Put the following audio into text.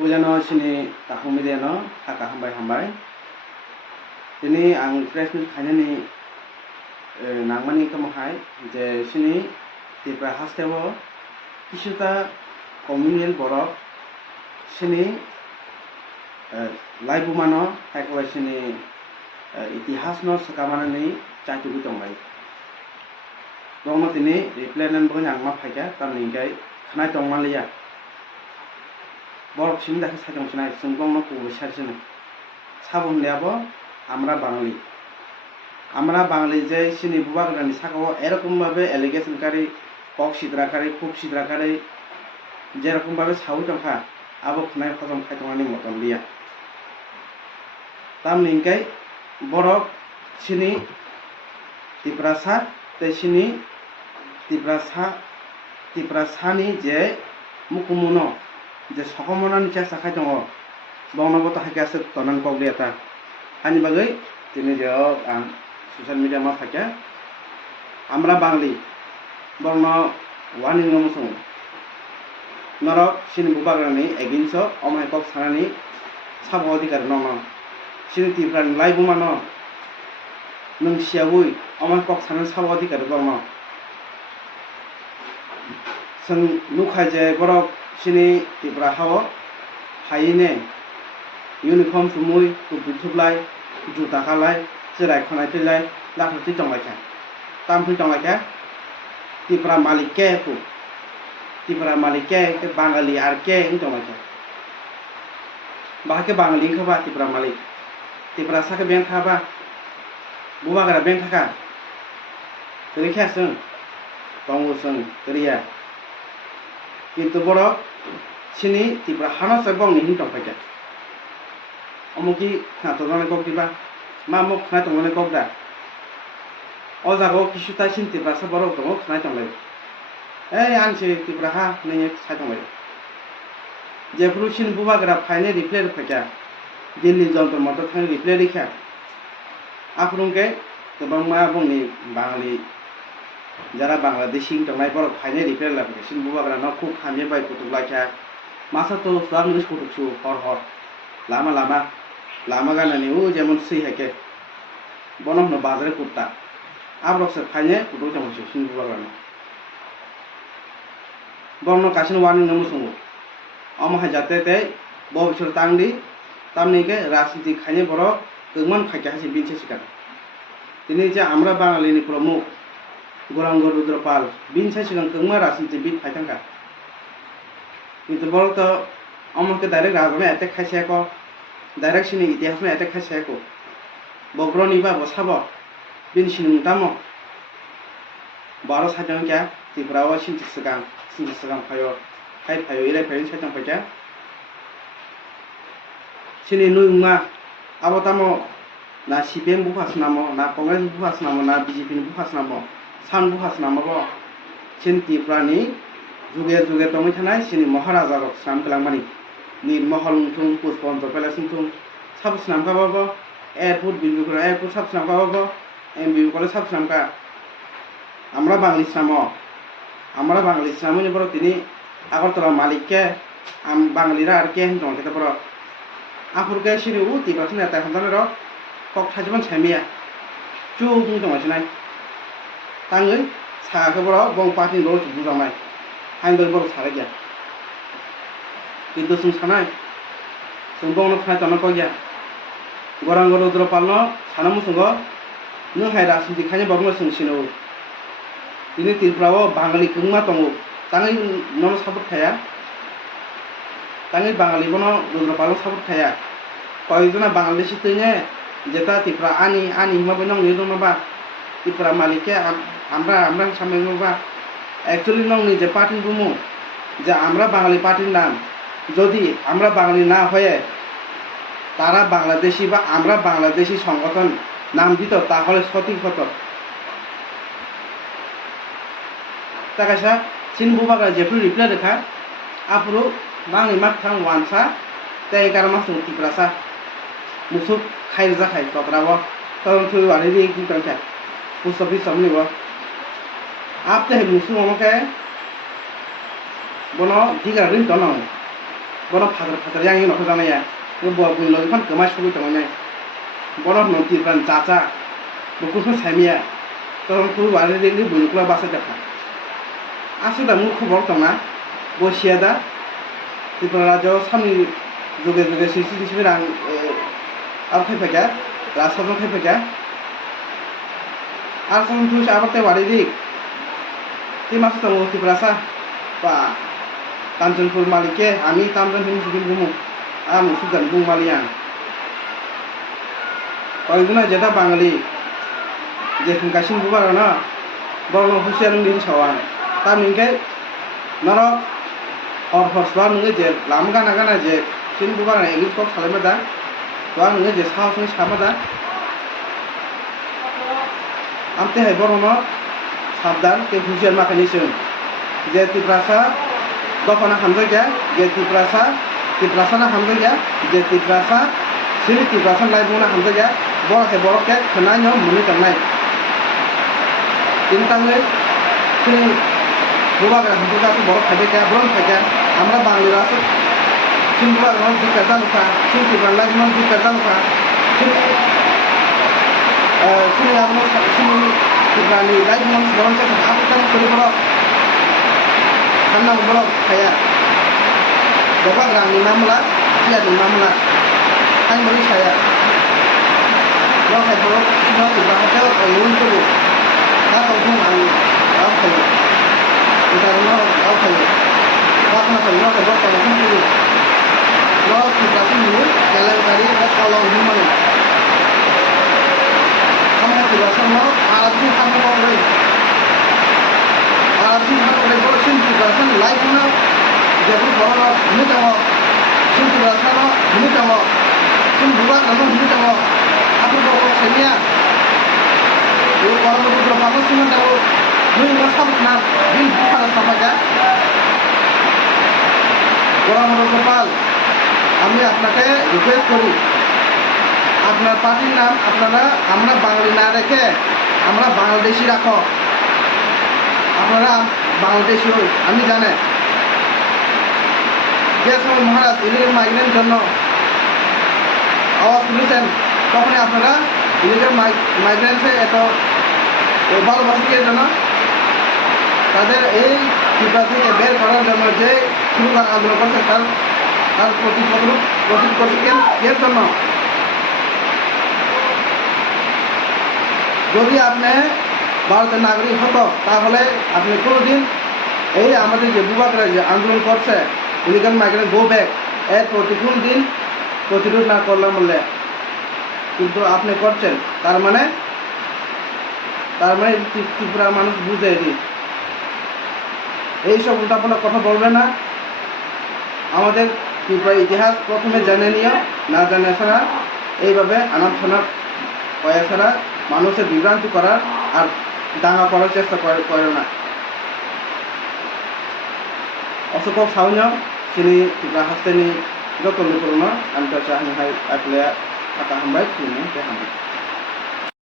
Pujano sini tahumideno haka hambai ini ang present khanani nangmani kamahai je sini tipra hastebo kisuta communal borok sini laibumano hakwa sini itihasno sakamanani chatubi tongbai rongma tini replan bo nyangma phaika tamningai khnai tongmaliya borok sini dakhe sajong sinai sungbongno kubo sarjini sabun liabo আমরা বাঙালি যে সিনি বুবাগ্রানি সাকাও এরকম ভাবে allegation কারি cock সিদ্রাকারি খুব সিদ্রাকারি যেরকম ভাবে সাউ টংখা আবো খুনাই ফজম খাইতমানি মতন লিয়া তাম নিংকাই বরক সিনি তিপ্রাসা তে সিনি তিপ্রাসানি যে মুকুমুনো যে সকমনানি চেষ্টা খাইতং বংনগত হাইকাছে তনান কগলিয়াতা আনি বাগৈ তিনি যে আং সোশ্যাল মিডিয়া মা থাকে আমরা বাঙালি বর্ণ ওয়ানি নমসং নরক সিনি বুবাগ্রানি এগিনস অমাই কক সানানি সাব অধিকার নম সিনি তিপ্রান লাইবুমান নং সিয়াবুই অমাই কক সানানি সাব অধিকার বর্ণ जों नुखाय जे बरक सिनि तिप्रा हाव हायिने ইউনিফর্ম সুমুই বুথুবলাই জুতা খালাই চিরাই খনাই তৈলাই লাঠি টংলাইখা তাম ফি টংলাইখা তিপ্রা মালিককে কু তিপ্রা মালিককে বাঙালি আর কে টংলাইখা বাহাকে বাঙালি খাবা তিপ্রা মালিক তিপ্রা সাকে বেং খাবা বুবাগ্রা বেং থাকা তৈরিখা जों দংগো जों তৈরিয়া কিন্তু বড় সিনি তিপ্রা হানাসা বংনি হিন টংফাইখা অমুকি খাতনানে কক দিবা মা মুখ খাই তংলানে কক দা অ জাগো কিছুটা সিনতি ব্রাসা বড় দङ খাই তংলাই এই আনছে তিপ্রা হা নয়ে সাই তংলাই যে প্রুসিন বুবাগ্রা ফাইনে রিপ্লে ফাইকা দিল্লি যন্ত্র মত থাং রিপ্লে রিখা আফরুংকে গোबां मा বংনি বাঙালি যারা বাংলাদেশি তংলাই বড় ফাইনে রিপ্লে লাফে সিন বুবাগ্রা ন খুব খামে বাই কুতুলাইখা মাসা তো সাং নিস কুতুছু হর lama ganani যেমন সেই হাকে বনহনো বাজারে কুত্তা আবরকসে ফাইনে কুতো জমছে সিনবু বাগানো বর্ণ কাছিন ওয়ানি নমসঙ্গু অমহা যাতে তে ববিসর তাংদি তামনিকে রাজনীতি খাইনে বড় গমান ফাইকে হাসি বিনছে সিকার তিনি যে আমরা বাঙালিনি প্রমুখ গৌরাঙ্গ রুদ্রপাল বিনছে সিগাং গমা রাজনীতি বিন ফাইতাঙ্কা কিন্তু বড় তো অমহকে ডাইরেক্ট রাজনে অ্যাটাক খাইছে ক डायरेक्ट सिनी इतिहास में अटैक खासे को बग्रनी बा बसाबो बिन सिनी मुतामो 12 साजन क्या तिप्रावा सिंति सगां फायो इले फायो साजन फाइका सिनी नुमा आबतामो ना सीपीएम बुफास नामो ना कांग्रेस बुफास नामो ना बीजेपी बुफास नामो सान बुफास नामो सिन तिप्रानी जुगे तमै थानाय सिनी महाराजा रक साम कलांगमानि নির্মহল মুথুং পুষ্পন্ত পেলাসিং থুং সাবস্নাম কাবাবো এয়ারপোর্ট বিলবুকরা এয়ারপোর্ট সাবস্নাম কাবাবো এমবি করে সাবস্নাম কা আমরা বাঙালি ইসলামনি বড় তিনি আগরতলা মালিককে বাঙালিরা আর কে হিন্দং খেতে বড় আফুরকে সিনি উ তিবাসন এতা হন্দানে র কক থাজমান ছামিয়া চু বুং দং আছিনাই তাঙ্গৈ সাকে বড় বং পাতি র চুবু জামাই হাইন্দল বড় সারে গিয়া কিন্তু जों सानाय जों बंनो खाय तनो कया गौरांग रुद्रपालनो साना मुसंगो नो हाय राजनीति खायने बरनो जों सिनो दिनै तिप्राओ बाङालि गंमा दङ ताङै ननो साबत थाया ताङै बाङालि बनो रुद्रपालनो साबत थाया कयजना बाङालि सितैने जेता तिप्रा आनि माबे नंनि दङबा तिप्रा मालिके আমরা সামনেবা एक्चुअली नंनि जे पार्टी बुमु যে আমরা বাঙালি পার্টির নাম যদি আমরা বাঙালি না হয়ে তারা বাংলাদেশি বা আমরা বাংলাদেশি সংগঠন নাম দিত তাহলে সঠিক হতো তাকাসা সিন বুবাগ্রা যেফু রিপ্লে রেখা আফরু বাংলি মাথাং ওয়ানসা তাই কারমা সুতি প্রাসা মুসুক খাইর জাখাই ততরাবো তখন তুই ওয়ারি রি কি তংখা পোস্ট অফিস সামনিব আপতে মুসু আমাকে বনো দিগা Rin তনো bono fajar yang ino khojana ya bo bui lo fan kemai sugui tongmai bono no tirban chacha buku samia তখন খুব বাড়ি দিলি বইগুলো বাসে দেখা আসলে মুখ খবর তংনা বসিয়া দা ত্রিপুরা রাজ্য সামনি যুগে যুগে সৃষ্টি হিসেবে রাং আর খাইফাইকা রাজশাসন খাইফাইকা আর কোন তুই আবার তে বাড়ি দিক তি মাস তো ত্রিপুরাসা বা কাঞ্চনপুর মালিকে আমি তামজান হিম সুদিন গুমু আমি সুজান গুম মালিয়ান কয়েকজনা যেটা বাঙালি যে গাছিন বুবার না বড় হুশিয়ার দিন সাওয়ান তা মিনকে নরক और हर्सबा नोङो जे लाम गाना गाना जे सिन बुबार इंग्लिश कप खालामो दा तो आं नोङो जे साहसनि सामा दा आमते हाय बरनो साबधान के হুশিয়ার माखानि जों जे तिप्रासा दफाना हामजा गया जे तिप्रासा ना हामजा गया जे तिप्रासा सिनि तिप्रासा लाइबुना हामजा गया बरक के खनायो मुनि तंनाय इंताङै सिनि बुबाग्रा हामजा बरक खाइबेका ब्रन खाइका আমরা বাঙালিরা আছে কিন্তু আমার দিকটা জানুকা কিন্তু বাংলা জীবন দিকটা জানুকা কিন্তু আমরা কিন্তু বাঙালি লাইফ মন জীবন থেকে আপতাম করে বড় কান্না বড় খায়া বাবা গ্রামনি মামলা টিয়ানি মামলা আইন বলি ছায়া বড় খাই বড় কিন্তু বাংলাতে ইউন করব তা তো ঘুম আমি আও খাই এটা না আও খাই Wakna kali nak buat kalau pun tu, kalau kita pun dulu jalan tadi kalau human, kami tidak sama Arab ni kami boleh, Arab ni kami boleh buat sini kita life mana, jadi kalau ini tahu, sini kita sana ini tahu, sini buat kalau ini tahu, aku bawa senia, itu kalau kita berapa sini tahu, ini masa benar, ini bukan sama saja. Gopal আমি আপনাকে request করি আপনার পার্টির নাম আপনারা আমরা বাঙালি না রেখে আমরা বাংলাদেশি রাখো আপনারা বাংলাদেশি আমি জানে যে সময় মহারাজ ইলিগাল মাইগ্রেন্টের জন্য আওয়াজ তুলেছেন তখনই আপনারা ইলিগাল মাইগ্রেন্টে এত ভালোবাসির জন্য তাদের এই ত্রিপুরা থেকে বের করার জন্য যে স্লোগান আন্দোলন করছে তার প্রতীক করছেন এর জন্য যদি আপনি ভারতের নাগরিক হতো তাহলে আপনি কোনোদিন এই আমাদের যে বুবাকরা যে আন্দোলন করছে ইলিগাল মাইগ্রেন্ট গো ব্যাক এর প্রতিকূল দিন প্রতিরোধ না করলাম বললে কিন্তু আপনি করছেন তার মানে ত্রিপুরা মানুষ বুঝে দিই এইসব উল্টাপাল্টা কথা বলবে না আমাদের ত্রিপুরা ইতিহাস প্রথমে জেনে নিও না জানা ছাড়া এইভাবে আনাপ ছানাপ কয়া ছাড়া মানুষের বিভ্রান্তি করার আর দাঙ্গা করার চেষ্টা করে না অশোক সাউন্য তিনি ত্রিপুরা হাস্তেনি যতন করুন আমি চাহানি হাই আকলে থাকা হামবাই খুলুন